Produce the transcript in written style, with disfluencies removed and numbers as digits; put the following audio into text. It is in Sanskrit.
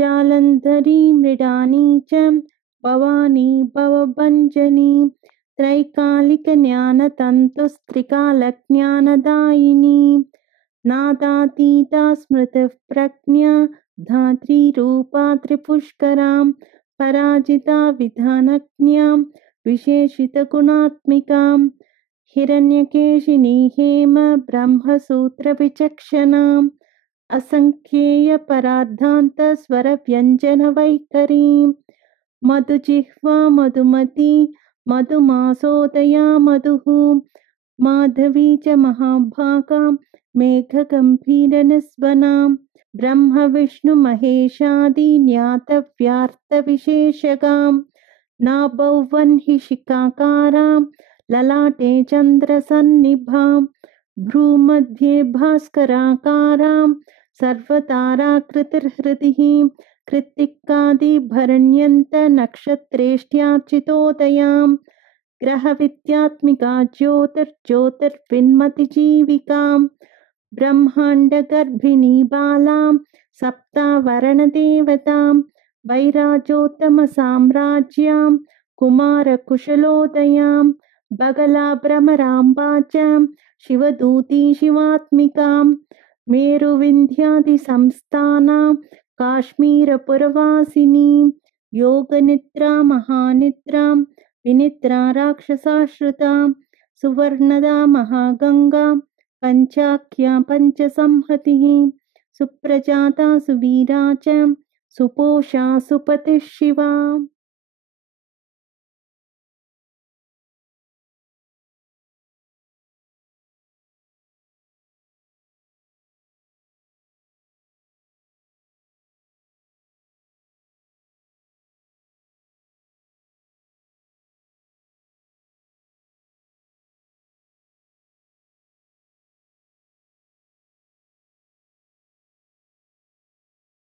जालन्धरी मृडानी च भवानी भवभञ्जनी त्रैकालिकज्ञानतन्तुस्त्रिकालज्ञानदायिनी नादातीता स्मृतिः प्रज्ञा धात्रीरूपा त्रिपुष्करां पराजिता विधानज्ञां विशेषितगुणात्मिकां हिरण्यकेशिनी हेम ब्रह्मसूत्रविचक्षणाम् असङ्ख्येयपरार्धान्तस्वरव्यञ्जनवैखरीं मधुजिह्वा मधुमती मधुमासोदया मधुः माधवी च महाभागा मेघगम्भीरनिस्वनां ब्रह्मविष्णुमहेशादिज्ञातव्यार्थविशेषगां नाभौ वह्नि शिखाकारां ललाटे चन्द्रसन्निभां भ्रूमध्ये भास्कराकारां सर्वताराकृतिर्हृदिः कृत्तिकादिभरण्यन्तनक्षत्रेष्ट्यार्चितोदयां ग्रहविद्यात्मिका ज्योतिर्ज्योतिर्विन्मतिजीविकां ब्रह्माण्डगर्भिणी बालां सप्तावरणदेवतां वैराजोत्तमसाम्राज्यां कुमारकुशलोदयां बगलाभ्रमराम्बा च शिवदूती शिवात्मिकां मेरुविन्ध्यादिसंस्थानां काश्मीरपुरवासिनीं योगनिद्रा महानिद्रां विनिद्रा राक्षसाश्रितां सुवर्णदा महागङ्गा पञ्चाख्या पञ्चसंहतिः सुप्रजाता सुवीरा च सुपोषा सुपतिः शिवा।